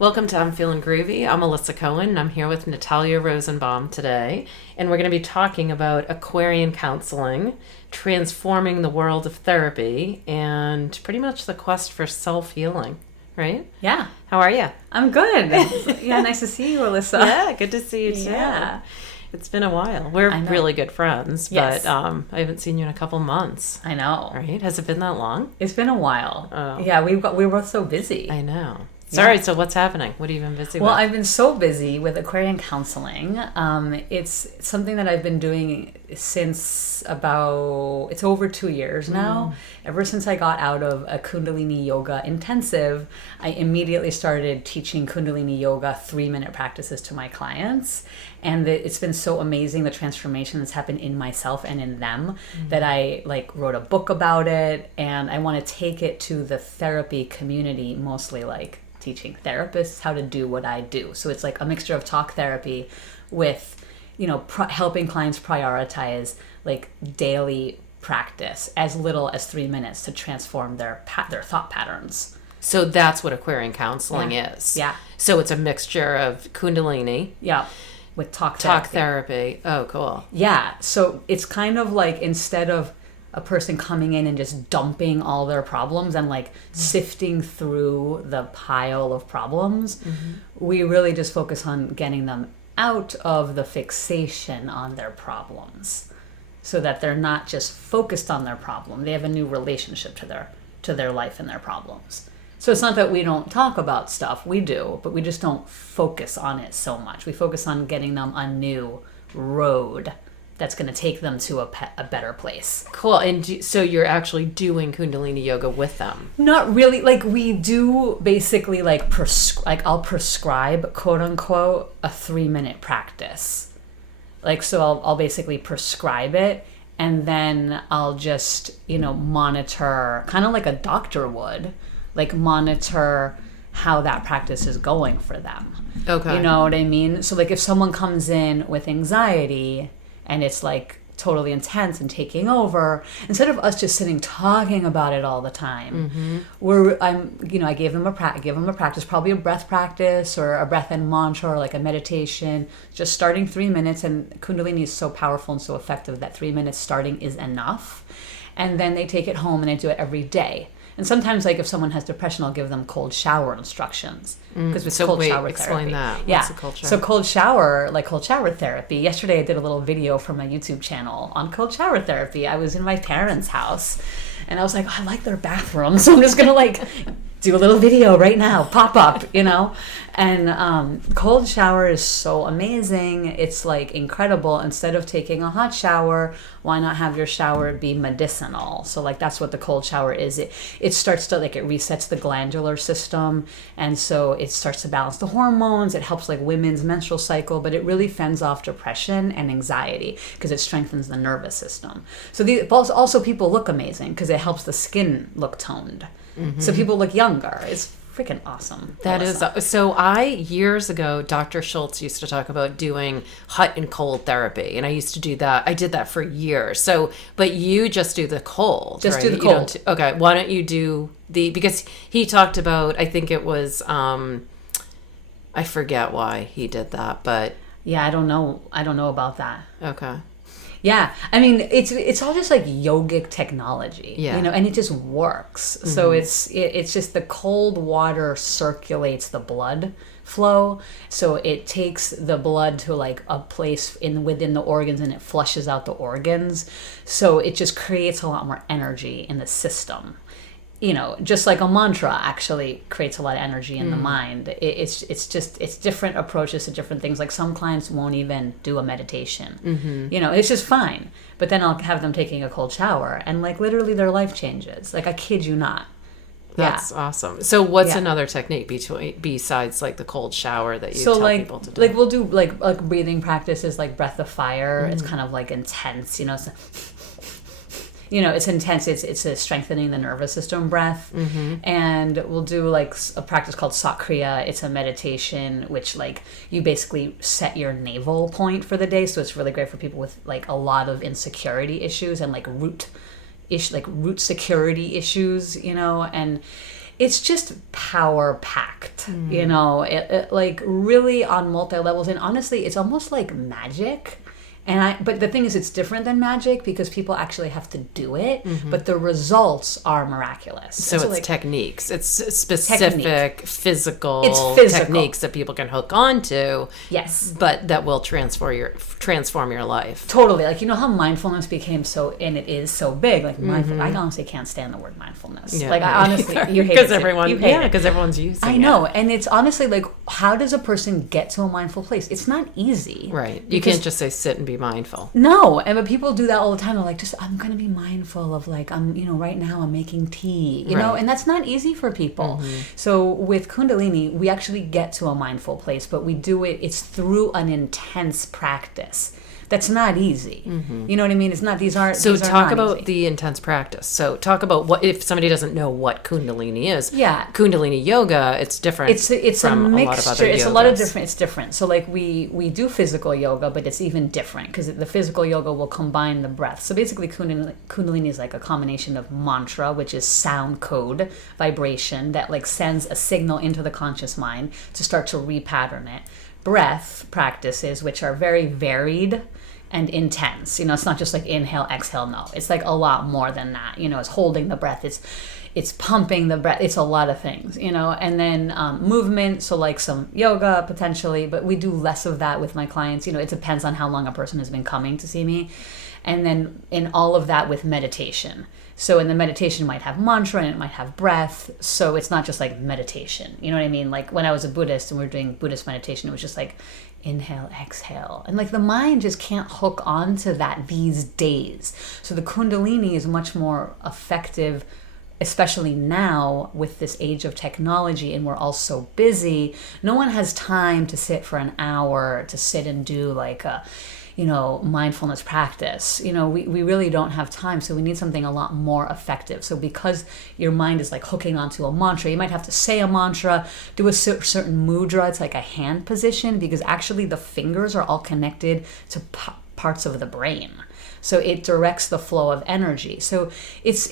Welcome to I'm Feeling Groovy. I'm Alyssa Cohen, and I'm here with Natalia Rosenbaum today, and we're going to be talking about Aquarian counseling, transforming the world of therapy, and pretty much the quest for self-healing, right? Yeah. How are you? I'm good. Yeah, nice to see you, Alyssa. Yeah, good to see you too. Yeah. It's been a while. We're really good friends, Yes. but I haven't seen you in a couple months. I know. Right? Has it been that long? It's been a while. Oh. Yeah, we were both so busy. I know. Sorry, so what's happening? What have you been busy with? Well, I've been so busy with Aquarian counseling. It's something that I've been doing since it's over 2 years now. Ever since I got out of a Kundalini yoga intensive, I immediately started teaching Kundalini yoga 3-minute practices to my clients. And it's been so amazing, the transformation that's happened in myself and in them, that I wrote a book about it. And I want to take it to the therapy community, mostly teaching therapists how to do what I do. So it's like a mixture of talk therapy with, helping clients prioritize daily practice as little as 3 minutes to transform their thought patterns. So that's what Aquarian counseling is. Yeah. So it's a mixture of Kundalini. Yeah. With talk therapy. Oh, cool. Yeah. So it's kind of like, instead of a person coming in and just dumping all their problems and sifting through the pile of problems, we really just focus on getting them out of the fixation on their problems, so that they're not just focused on their problem. They have a new relationship to their life and their problems. So it's not that we don't talk about stuff, we do, but we just don't focus on it so much. We focus on getting them a new road that's going to take them to a better place. Cool. And so you're actually doing Kundalini yoga with them? Not really. We do basically I'll prescribe, quote unquote, a 3-minute practice. So I'll basically prescribe it, and then I'll just, monitor, kind of like a doctor would, monitor how that practice is going for them. Okay. You know what I mean? So if someone comes in with anxiety and it's totally intense and taking over, instead of us just sitting talking about it all the time, I give them a practice, probably a breath practice or a breath and mantra or a meditation, just starting 3 minutes. And Kundalini is so powerful and so effective that 3 minutes starting is enough. And then they take it home and they do it every day. And sometimes, if someone has depression, I'll give them cold shower instructions, because it's cold shower therapy. Explain that. Yeah. What's a cold shower? So cold shower therapy. Yesterday, I did a little video for my YouTube channel on cold shower therapy. I was in my parents' house, and I was like, I like their bathroom, so I'm just gonna do a little video right now, pop up, And cold shower is so amazing. It's incredible. Instead of taking a hot shower, why not have your shower be medicinal? So that's what the cold shower is. It starts to it resets the glandular system, and so it starts to balance the hormones. It helps women's menstrual cycle, but it really fends off depression and anxiety because it strengthens the nervous system. So also people look amazing because it helps the skin look toned. So people look younger. It's freaking awesome. That is. So years ago, Dr. Schultz used to talk about doing hot and cold therapy. And I used to do that. I did that for years. So, but you just do the cold, Just right? do the cold. Okay. Why don't you do because he talked about, I think it was, I forget why he did that, but. Yeah, I don't know about that. Okay. Yeah, I mean, it's all just yogic technology, and it just works. So it's just the cold water circulates the blood flow, so it takes the blood to a place within the organs, and it flushes out the organs. So it just creates a lot more energy in the system. Just like a mantra actually creates a lot of energy in the mind. It's different approaches to different things. Some clients won't even do a meditation. It's just fine. But then I'll have them taking a cold shower, and literally their life changes. I kid you not. That's awesome. So what's another technique besides the cold shower that you tell people to do? We'll do breathing practices, breath of fire. It's kind of intense, it's intense. It's a strengthening the nervous system breath. And we'll do a practice called Sakriya. It's a meditation which you basically set your navel point for the day. So it's really great for people with a lot of insecurity issues and root security issues, and it's just power packed, you know, it like really on multi levels. And honestly, it's almost like magic. But the thing is, it's different than magic because people actually have to do it, but the results are miraculous. So it's like, techniques. It's specific physical techniques that people can hook onto. Yes. But that will transform your life. Totally. Like, you know how mindfulness became and it is so big. Like, mindful. I honestly can't stand the word mindfulness. Yeah, like, I honestly, you hate it. Because everyone's using it. I know. And it's honestly like, how does a person get to a mindful place? It's not easy. Right. You can't just say sit and be mindful. No, but people do that all the time. They're like, I'm going to be mindful of like, right now I'm making tea, you know, and that's not easy for people. So with Kundalini, we actually get to a mindful place, but we do it's through an intense practice. That's not easy. You know what I mean? It's not, talk about the intense practice. So talk about what, if somebody doesn't know what Kundalini is. Yeah. Kundalini yoga, it's different. It's from a mixture. A lot of other yogas. It's a lot of different, it's different. So like we do physical yoga, but it's even different because the physical yoga will combine the breath. So basically Kundalini is like a combination of mantra, which is sound code, vibration that like sends a signal into the conscious mind to start to repattern it. Breath practices, which are very varied and intense. You know, it's not just like inhale, exhale. No, it's like a lot more than that. You know, it's holding the breath. It's pumping the breath. It's a lot of things, you know. And then movement, so like some yoga potentially, but we do less of that with my clients. You know, it depends on how long a person has been coming to see me. And then in all of that with meditation. So in the meditation, it might have mantra and it might have breath. So it's not just like meditation. You know what I mean? Like when I was a Buddhist and we were doing Buddhist meditation, it was just like inhale, exhale. And like the mind just can't hook onto that these days. So the Kundalini is much more effective, especially now with this age of technology and we're all so busy. No one has time to sit for an hour to sit and do like a mindfulness practice. You know, we really don't have time. So we need something a lot more effective. So because your mind is like hooking onto a mantra, you might have to say a mantra, do a certain mudra. It's like a hand position because actually the fingers are all connected to parts of the brain. So it directs the flow of energy. So it's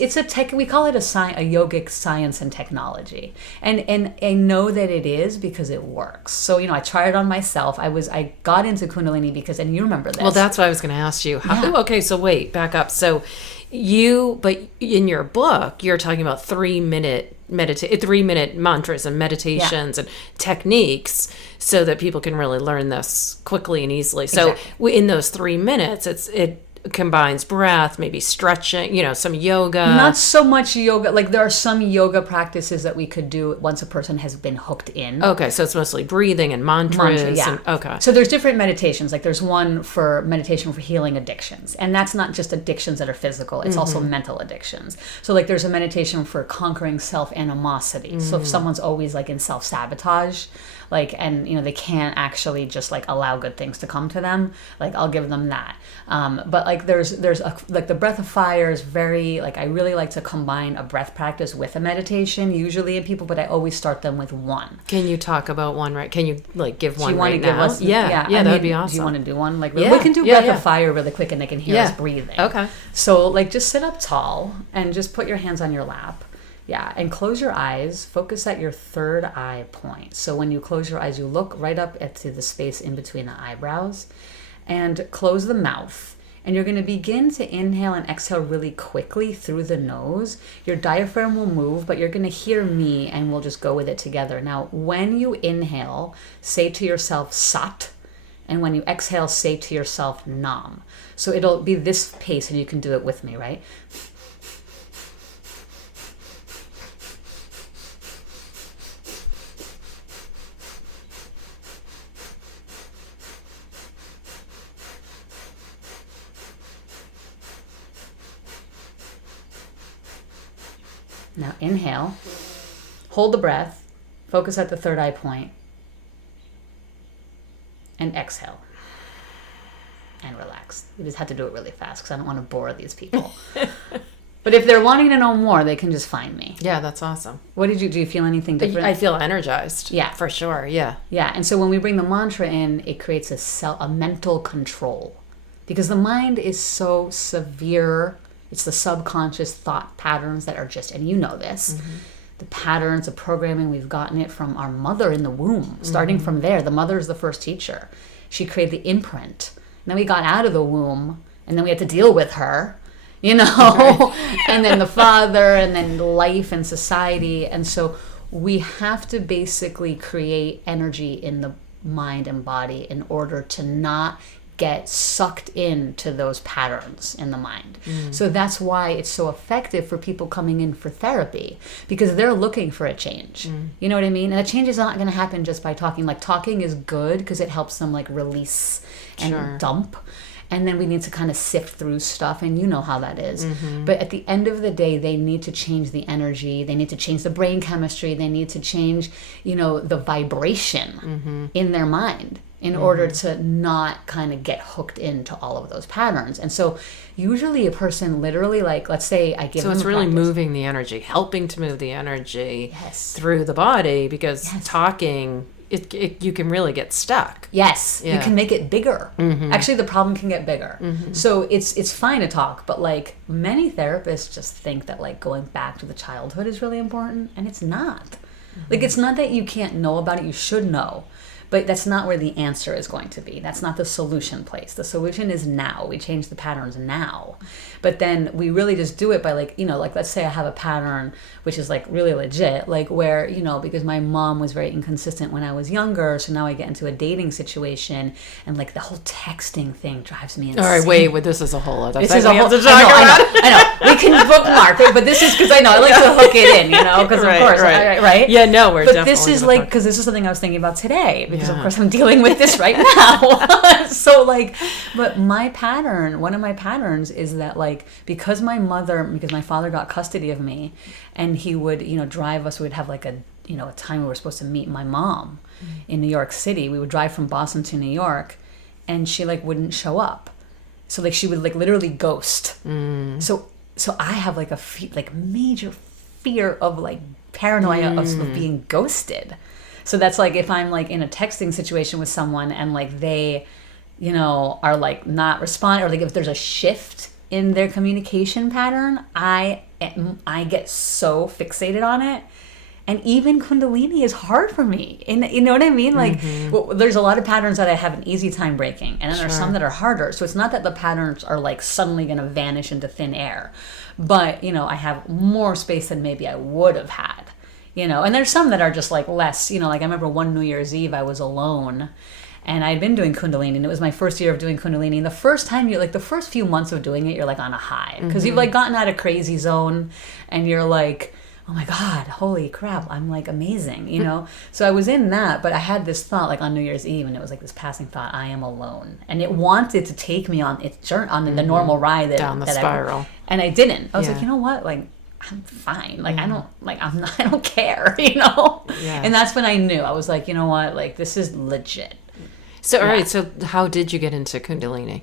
we call it a yogic science and technology. And I know that it is because it works. So, you know, I tried it on myself. I got into Kundalini because, and you remember this. Well, that's what I was going to ask you. Okay, so wait, back up. So but in your book, you're talking about 3-minute mantras and meditations and techniques so that people can really learn this quickly and easily. So in those 3 minutes, it combines breath, maybe stretching, you know, some yoga. Not so much yoga. Like there are some yoga practices that we could do once a person has been hooked in. Okay, so it's mostly breathing and mantras. Okay. So there's different meditations. Like there's one for meditation for healing addictions. And that's not just addictions that are physical. It's also mental addictions. So like there's a meditation for conquering self-animosity. So if someone's always like in self-sabotage, and you know, they can't actually just like allow good things to come to them, like I'll give them that. But like there's the breath of fire is very, like I really like to combine a breath practice with a meditation usually in people, but I always start them with one. Can you talk about one, right? Can you like give one right now? Give us, that would be awesome. Do you want to do one? Like we can do breath of fire really quick and they can hear us breathing. Okay. So like just sit up tall and just put your hands on your lap. Yeah, and close your eyes. Focus at your third eye point. So when you close your eyes, you look right up to the space in between the eyebrows and close the mouth. And you're going to begin to inhale and exhale really quickly through the nose. Your diaphragm will move, but you're going to hear me and we'll just go with it together. Now, when you inhale, say to yourself, Sat. And when you exhale, say to yourself, Nam. So it'll be this pace and you can do it with me, right? Now inhale, hold the breath, focus at the third eye point, and exhale. And relax. You just have to do it really fast because I don't want to bore these people. But if they're wanting to know more, they can just find me. Yeah, that's awesome. Do you feel anything different? I feel energized. Yeah. For sure, yeah. Yeah, and so when we bring the mantra in, it creates a mental control. Because the mind is so severe. It's the subconscious thought patterns that are just, and you know this, the patterns, the programming, we've gotten it from our mother in the womb. Starting from there, the mother is the first teacher. She created the imprint. And then we got out of the womb, and then we had to deal with her, you know, right. And then the father, and then life and society. And so we have to basically create energy in the mind and body in order to not get sucked into those patterns in the mind. So that's why it's so effective for people coming in for therapy, because they're looking for a change. You know what I mean? And the change is not going to happen just by talking. Like, talking is good because it helps them like release and dump. And then we need to kind of sift through stuff, and you know how that is. But at the end of the day, they need to change the energy. They need to change the brain chemistry. They need to change, you know, the vibration in their mind in order to not kind of get hooked into all of those patterns. And so usually a person literally, like, let's say I give them So it's a really practice. moving the energy, helping to move the energy through the body, because talking... you can really get stuck. Yes, you can make it bigger. Actually, the problem can get bigger. So it's fine to talk, but like many therapists just think that like going back to the childhood is really important, and it's not. Like, it's not that you can't know about it, you should know. But that's not where the answer is going to be. That's not the solution place. The solution is now. We change the patterns now. But then we really just do it by like, you know, like let's say I have a pattern which is like really legit, like where, you know, because my mom was very inconsistent when I was younger, so now I get into a dating situation, and like the whole texting thing drives me insane. All right, wait, this is a whole other this thing. Is a whole, I know. We can bookmark it, but this is because I know I like to hook it in, you know, because of course, right? Yeah, no, we're but definitely. But this is like, because this is something I was thinking about today, because of course I'm dealing with this right now. So like, but my pattern, one of my patterns is that like, because my father got custody of me, and he would, you know, drive us, we'd have like a, you know, a time we were supposed to meet my mom in New York City. We would drive from Boston to New York, and she like wouldn't show up. So like she would like literally ghost. So I have like a major fear of like paranoia of being ghosted. So that's like if I'm like in a texting situation with someone and like they, you know, are like not responding, or like if there's a shift in their communication pattern, I get so fixated on it. And even Kundalini is hard for me. And you know what I mean? Like, well, there's a lot of patterns that I have an easy time breaking, and then there's some that are harder. So it's not that the patterns are like suddenly going to vanish into thin air, but you know, I have more space than maybe I would have had. You know, and there's some that are just like less. You know, like I remember one New Year's Eve I was alone, and I'd been doing Kundalini, and it was my first year of doing Kundalini. And the first time the first few months of doing it, you're like on a high, because you've like gotten out of crazy zone, and you're like, oh my God, holy crap, I'm like amazing, you know? So I was in that, but I had this thought like on New Year's Eve, and it was like this passing thought, I am alone. And it wanted to take me on its journey, on the normal ride down the spiral. And I didn't. I was like, you know what? Like, I'm fine. Like, I don't care, you know? Yeah. And that's when I knew. I was like, you know what? Like, this is legit. So, all right. So how did you get into Kundalini?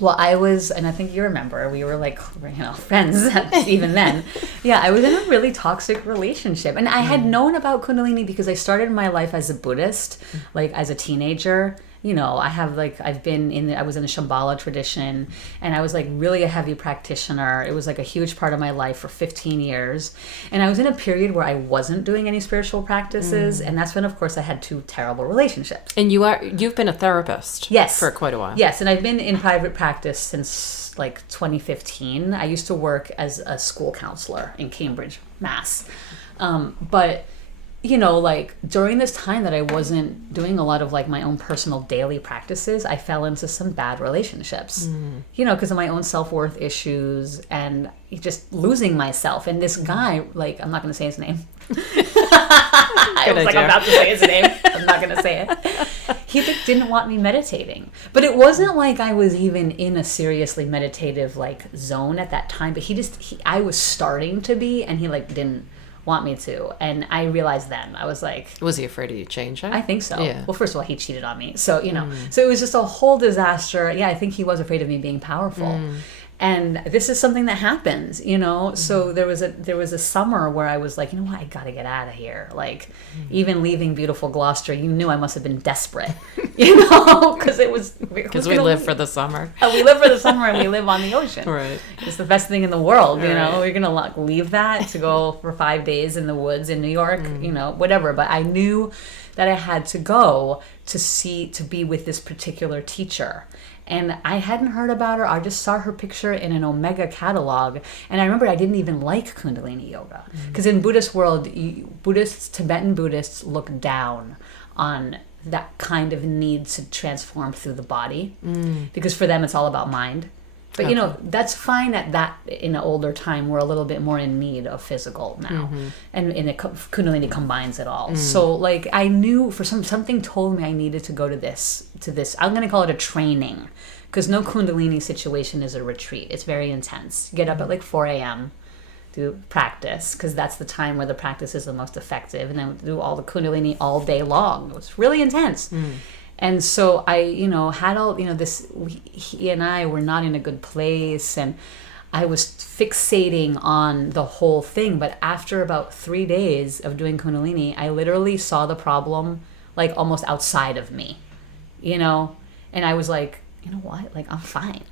Well, I was, and I think you remember, we were like, you know, friends even then. Yeah, I was in a really toxic relationship. And I had known about Kundalini because I started my life as a Buddhist, like as a teenager. You know, I was in the Shambhala tradition, and I was like really a heavy practitioner. It was like a huge part of my life for 15 years. And I was in a period where I wasn't doing any spiritual practices. And that's when, of course, I had 2 terrible relationships. And you've been a therapist for quite a while. Yes, and I've been in private practice since like 2015. I used to work as a school counselor in Cambridge, Mass. But you know, like during this time that I wasn't doing a lot of like my own personal daily practices, I fell into some bad relationships, you know, because of my own self-worth issues and just losing myself. And this guy, like, I'm not going to say his name. I was like, I'm about to say his name. I'm not going to say it. He like, didn't want me meditating. But it wasn't like I was even in a seriously meditative like zone at that time. But I was starting to be, and he like didn't want me to. And I realized then, I was like, was he afraid of you changing? I think so. Yeah. Well, first of all, he cheated on me, so you know, so it was just a whole disaster. Yeah, I think he was afraid of me being powerful. And this is something that happens, you know. So there was a summer where I was like, you know what, I gotta get out of here. Like, even leaving beautiful Gloucester, you knew I must have been desperate, you know, because we live for the summer. We live for the summer and we live on the ocean. Right. It's the best thing in the world, you know. Right. We're gonna like, leave that to go for 5 days in the woods in New York, you know, whatever. But I knew that I had to go to be with this particular teacher. And I hadn't heard about her. I just saw her picture in an Omega catalog. And I remember I didn't even like Kundalini yoga. Because in Buddhist world, Tibetan Buddhists look down on that kind of need to transform through the body. Because for them, it's all about mind. But, you know, that's fine at that in an older time. We're a little bit more in need of physical now. And Kundalini combines it all. So, like, I knew something told me I needed to go to this. I'm going to call it a training. Because no Kundalini situation is a retreat. It's very intense. You get up at like 4 a.m., do practice, because that's the time where the practice is the most effective. And then do all the Kundalini all day long. It was really intense. And so I, you know, had all, you know, he and I were not in a good place, and I was fixating on the whole thing. But after about 3 days of doing Kundalini, I literally saw the problem like almost outside of me, you know? And I was like, you know what? Like, I'm fine.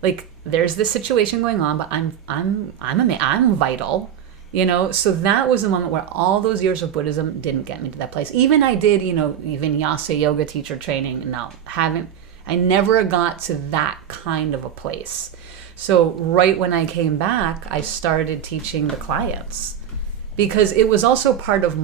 Like, there's this situation going on, but I'm vital. You know, so that was the moment where all those years of Buddhism didn't get me to that place. Even I did, you know, Vinyasa yoga teacher training. No, I never got to that kind of a place. So right when I came back, I started teaching the clients, because it was also part of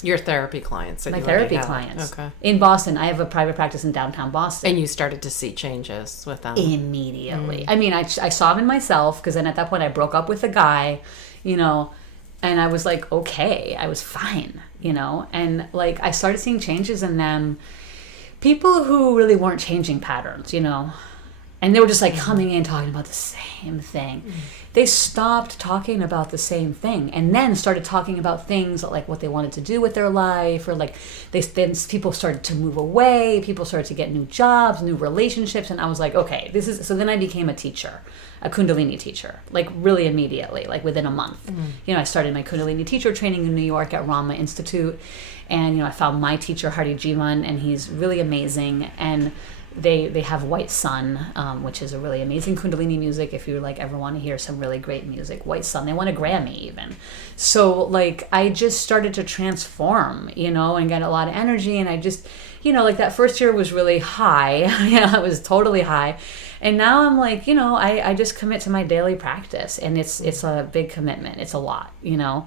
your therapy clients. My therapy clients. Okay. In Boston, I have a private practice in downtown Boston. And you started to see changes with them. Immediately. I mean, I saw them in myself, because then at that point I broke up with a guy, you know, and I was like, okay, I was fine, you know, and like I started seeing changes in them, people who really weren't changing patterns, you know, and they were just like coming in talking about the same thing. They stopped talking about the same thing, and then started talking about things like what they wanted to do with their life, or like then people started to move away, people started to get new jobs, new relationships, and I was like, okay, so then I became a teacher. A Kundalini teacher, like really immediately, like within a month. You know, I started my Kundalini teacher training in New York at Rama Institute, and you know, I found my teacher Hardy Jivan, and he's really amazing. And they have White Sun, which is a really amazing Kundalini music. If you like ever want to hear some really great music, White Sun, they won a Grammy even. So like I just started to transform, you know, and get a lot of energy. And I just, you know, like that first year was really high. Yeah, it was totally high. And now I'm like, you know, I just commit to my daily practice, and it's a big commitment. It's a lot, you know,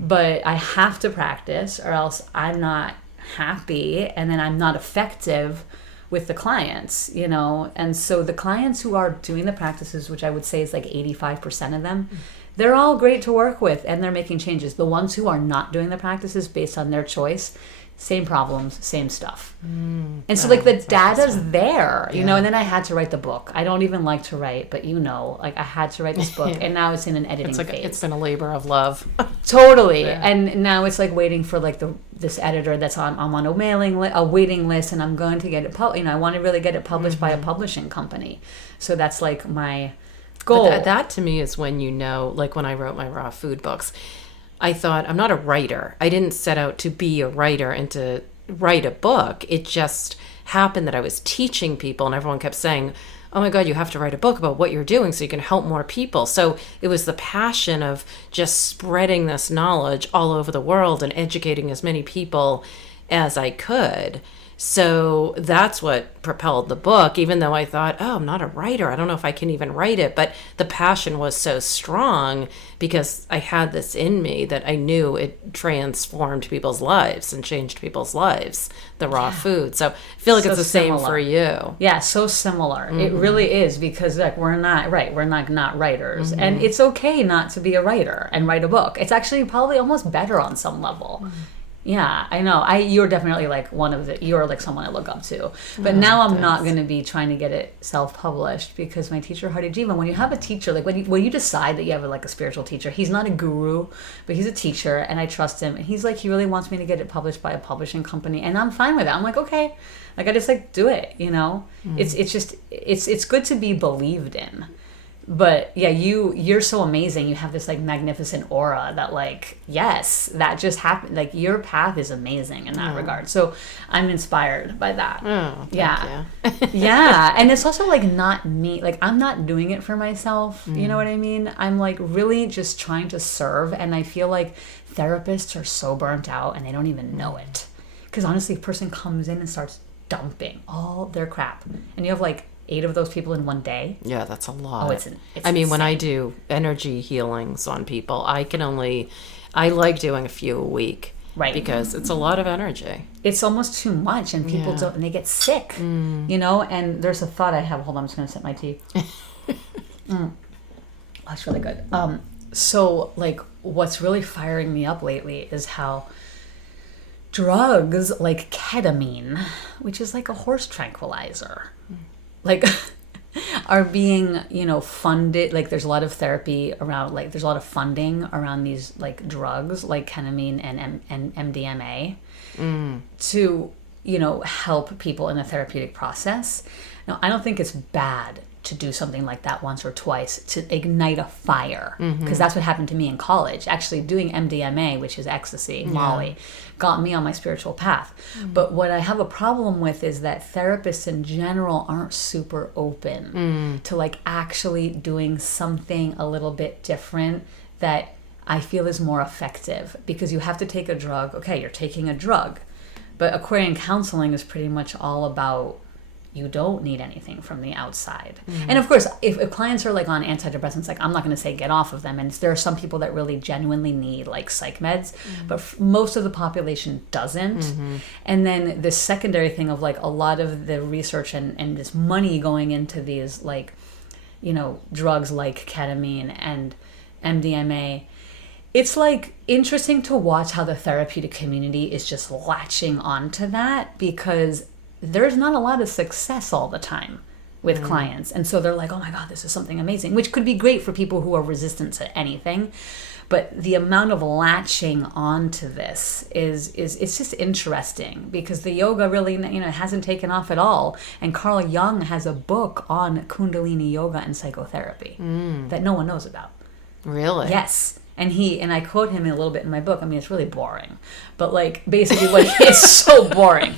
but I have to practice, or else I'm not happy, and then I'm not effective with the clients, you know. And so the clients who are doing the practices, which I would say is like 85% of them, they're all great to work with, and they're making changes. The ones who are not doing the practices based on their choice, same problems, same stuff. And so like the data's there, you know, and then I had to write the book. I don't even like to write, but you know, like I had to write this book, and now it's in an editing phase. It's been a labor of love. Totally. Yeah. And now it's like waiting for like this editor I'm on a waiting list, and I'm going to get it you know, I want to really get it published by a publishing company. So that's like my goal. But that to me is when, you know, like when I wrote my raw food books, I thought, I'm not a writer. I didn't set out to be a writer and to write a book. It just happened that I was teaching people, and everyone kept saying, oh my God, you have to write a book about what you're doing so you can help more people. So it was the passion of just spreading this knowledge all over the world and educating as many people as I could. So that's what propelled the book, even though I thought, oh, I'm not a writer. I don't know if I can even write it. But the passion was so strong because I had this in me that I knew it transformed people's lives and changed people's lives, the raw food. So I feel like it's the same for you. Yeah, so similar. It really is, because like we're not writers. And it's okay not to be a writer and write a book. It's actually probably almost better on some level. Yeah, I know. You're definitely like you're like someone I look up to. But now I'm not going to be trying to get it self-published, because my teacher, Hardy Jivan, when you have a teacher, like when you decide that you have like a spiritual teacher, he's not a guru, but he's a teacher, and I trust him. And he's like, he really wants me to get it published by a publishing company, and I'm fine with that. I'm like, okay. Like I just like do it, you know? It's just, it's good to be believed in. But yeah, you're so amazing. You have this like magnificent aura that like, yes, that just happened. Like your path is amazing in that regard. So I'm inspired by that. Oh, Yeah. thank you. Yeah. And it's also like not me. Like I'm not doing it for myself. You know what I mean? I'm like really just trying to serve. And I feel like therapists are so burnt out and they don't even know it. Because honestly, a person comes in and starts dumping all their crap. And you have like 8 of those people in one day. Yeah, that's a lot. Oh, it's I mean, when insane. I do energy healings on people, I like doing a few a week. Right. Because it's a lot of energy. It's almost too much, and people Yeah. don't, and they get sick, you know. And there's a thought I have. Hold on, I'm just gonna sip my tea. Oh, that's really good. So like, what's really firing me up lately is how drugs like ketamine, which is like a horse tranquilizer, like are being, you know, funded. Like there's a lot of therapy around, like there's a lot of funding around these like drugs like ketamine and MDMA to, you know, help people in the therapeutic process. Now, I don't think it's bad to do something like that once or twice to ignite a fire, because that's what happened to me in college. Actually, doing MDMA, which is ecstasy, Molly, got me on my spiritual path. But what I have a problem with is that therapists in general aren't super open to like actually doing something a little bit different that I feel is more effective, because you have to take a drug. Okay, you're taking a drug, but Aquarian counseling is pretty much all about you don't need anything from the outside. And of course, if clients are like on antidepressants, like I'm not going to say get off of them. And there are some people that really genuinely need like psych meds, but most of the population doesn't. And then the secondary thing of like a lot of the research and this money going into these like, you know, drugs like ketamine and MDMA, it's like interesting to watch how the therapeutic community is just latching onto that, because there's not a lot of success all the time with clients. And so they're like, oh my God, this is something amazing, which could be great for people who are resistant to anything. But the amount of latching onto this is it's just interesting, because the yoga really, you know, hasn't taken off at all. And Carl Jung has a book on Kundalini yoga and psychotherapy that no one knows about. Really? Yes. And I quote him a little bit in my book. I mean, it's really boring, but like basically it's so boring.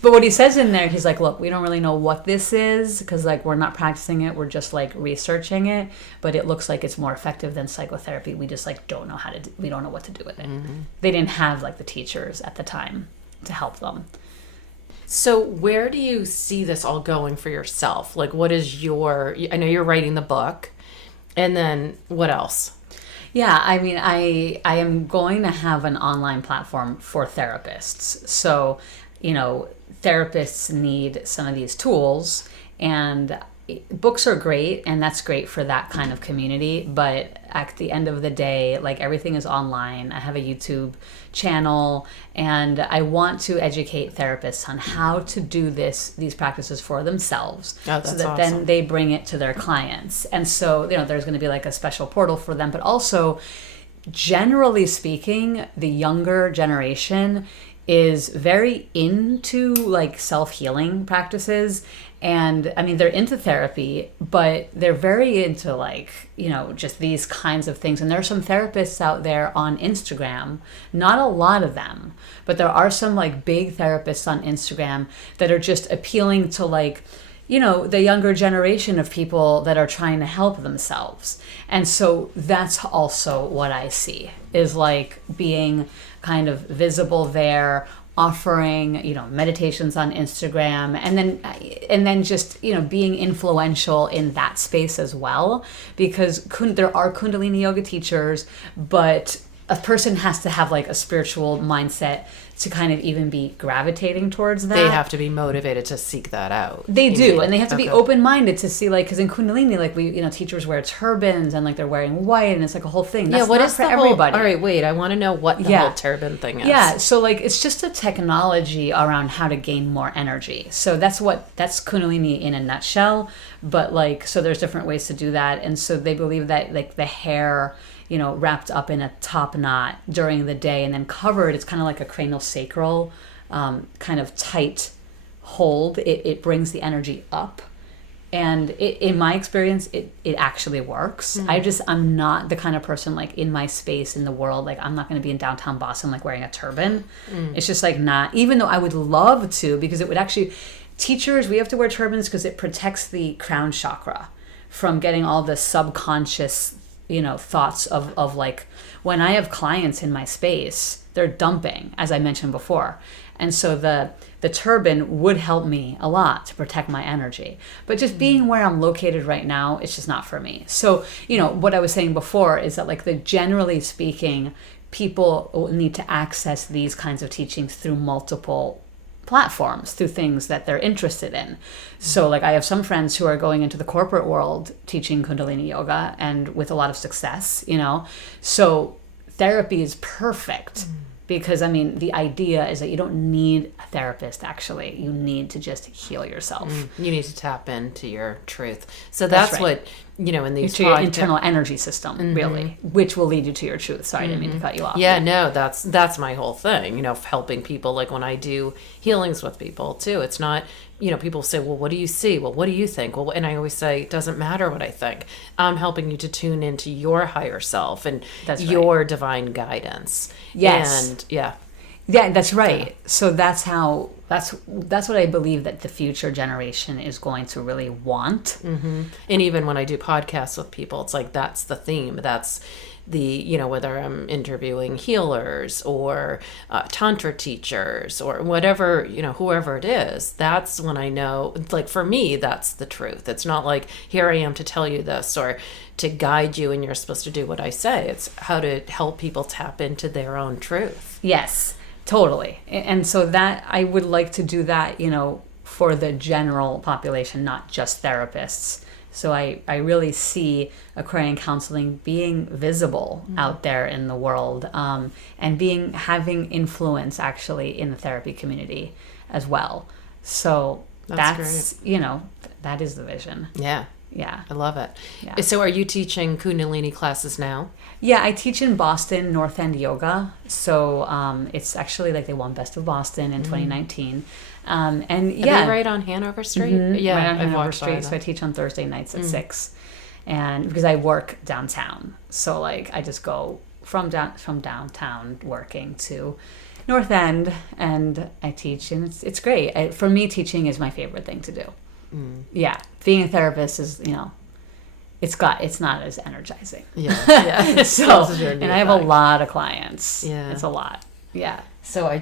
But what he says in there, he's like, look, we don't really know what this is, because like we're not practicing it. We're just like researching it, but it looks like it's more effective than psychotherapy. We just like don't know how to we don't know what to do with it. They didn't have like the teachers at the time to help them. So where do you see this all going for yourself? Like, what is I know you're writing the book, and then what else? Yeah, I mean, I am going to have an online platform for therapists. So, you know, therapists need some of these tools, and books are great, and that's great for that kind of community. But at the end of the day, like everything is online. I have a YouTube channel, and I want to educate therapists on how to do these practices for themselves, Oh, that's so that awesome. then they bring it to their clients. And so, you know, there's going to be like a special portal for them, but also, generally speaking, the younger generation is very into like self-healing practices. And I mean, they're into therapy, but they're very into like, you know, just these kinds of things. And there are some therapists out there on Instagram, not a lot of them, but there are some like big therapists on Instagram that are just appealing to like, you know, the younger generation of people that are trying to help themselves. And so that's also what I see, is like being kind of visible there, offering, you know, meditations on Instagram, and then just, you know, being influential in that space as well, because there are Kundalini yoga teachers, but a person has to have like a spiritual mindset to kind of even be gravitating towards that. They have to be motivated to seek that out. They You do, mean? and they have to be Okay. open-minded to see, like, because in Kundalini, like, we, you know, teachers wear turbans, and like they're wearing white, and it's like a whole thing. That's What not is for the everybody. Whole, all right, wait. I want to know what the whole turban thing is. Yeah, so like it's just a technology around how to gain more energy. So that's Kundalini in a nutshell. But like, so there's different ways to do that, and so they believe that like the hair, you know, wrapped up in a top knot during the day and then covered, it's kind of like a cranial sacral, kind of tight hold. It brings the energy up. And in my experience, it actually works. I'm not the kind of person like in my space in the world. Like I'm not going to be in downtown Boston like wearing a turban. It's just like not, even though I would love to, because it would actually, teachers, we have to wear turbans because it protects the crown chakra from getting all the subconscious, thoughts of like, when I have clients in my space, they're dumping, as I mentioned before. And so the turban would help me a lot to protect my energy. But just being where I'm located right now, it's just not for me. So, what I was saying before is that like generally speaking, people need to access these kinds of teachings through multiple platforms, through things that they're interested in. So like I have some friends who are going into the corporate world teaching Kundalini yoga and with a lot of success, So therapy is perfect. Because, the idea is that you don't need a therapist, actually. You need to just heal yourself. You need to tap into your truth. So that's right. What, in these to your internal energy system, really, which will lead you to your truth. Sorry, I didn't mean to cut you off. Yeah, no, that's my whole thing, helping people. Like when I do healings with people, too, it's not, people say, well, what do you see? Well, what do you think? Well, and I always say, it doesn't matter what I think. I'm helping you to tune into your higher self and your divine guidance. Yes. And yeah, that's right. So that's what I believe that the future generation is going to really want. And even when I do podcasts with people, it's like, that's the theme. That's the, whether I'm interviewing healers or tantra teachers or whatever, whoever it is, that's when I know, like for me, that's the truth. It's not like, here I am to tell you this or to guide you and you're supposed to do what I say. It's how to help people tap into their own truth. Yes, totally. And so that I would like to do that, for the general population, not just therapists. So I really see Aquarian counseling being visible out there in the world, and having influence actually in the therapy community as well. So that's great. That is the vision. Yeah. Yeah. I love it. Yeah. So are you teaching Kundalini classes now? Yeah, I teach in Boston, North End Yoga. So it's actually like they won Best of Boston in 2019. And Are they right on Hanover Street? Yeah, right on Hanover Street. So I teach on Thursday nights at 6. And because I work downtown. So like I just go from downtown working to North End and I teach and it's great. For me, teaching is my favorite thing to do. Yeah, being a therapist is, it's not as energizing. Yeah. So, and I have a lot of clients. Yeah. It's a lot. Yeah. So I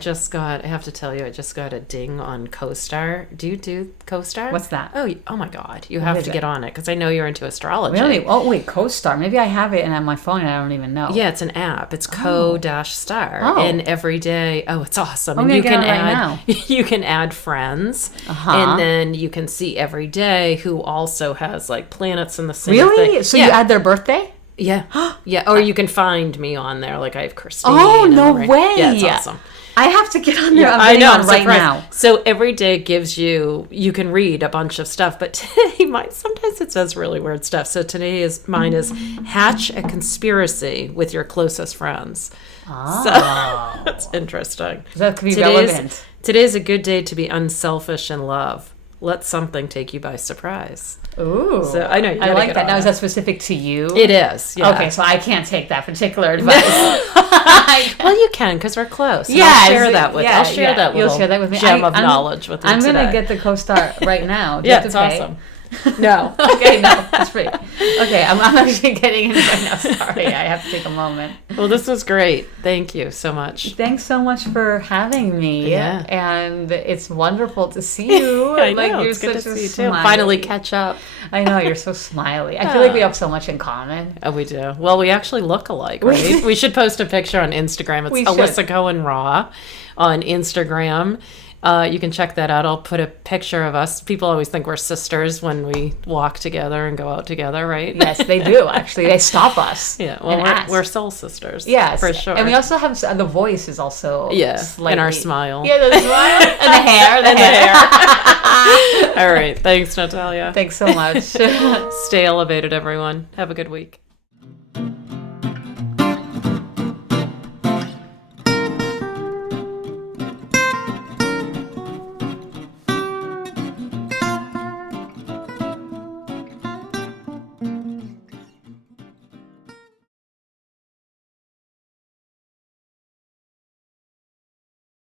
have to tell you, I just got a ding on CoStar. Do you do CoStar? What's that? Oh my God. You have to get on it because I know you're into astrology. Really? Oh, wait, CoStar. Maybe I have it and on my phone and I don't even know. Yeah, it's an app. It's co-star. And every day, it's awesome. I'm and going to get it right now. You can add friends. And then you can see every day who also has like planets in the same thing. Really? So you add their birthday? Yeah. Yeah. Or you can find me on there. Like I have Christine. Oh, no way. Yeah, it's awesome. I have to get on there. Yeah, I'm getting on right surprised. now. So every day gives you can read a bunch of stuff, but today sometimes it says really weird stuff. So mine is hatch a conspiracy with your closest friends. Oh. So that's interesting. That could be relevant. Today's a good day to be unselfish in love. Let something take you by surprise. Ooh. So I know I like that. Now, is that specific to you? It is. Yeah. Okay, so I can't take that particular advice. Well, you can because we're close. Yeah, I'll share that with. I'll share that. You'll share that with me. Gem of knowledge with you. I'm going to get the CoStar right now. Yeah, it's awesome. No. Okay, no, that's free. Okay, I'm actually getting it right now. Sorry, I have to take a moment. Well, this was great. Thank you so much. Thanks so much for having me. Yeah. And it's wonderful to see you. I like, know. You're It's good to such see you smiley. too. Finally catch up. I know, you're so smiley. I feel like we have so much in common. Oh, we do. Well, we actually look alike, right? We should post a picture on Instagram. It's Alyssa Cohen Raw on Instagram. You can check that out. I'll put a picture of us. People always think we're sisters when we walk together and go out together, right? Yes, they do, actually. They stop us. Yeah, well, we're soul sisters. Yes. For sure. And we also have, the voice is also slightly. And our smile. Yeah, the smile. And the hair. The hair. All right. Thanks, Natalia. Thanks so much. Stay elevated, everyone. Have a good week.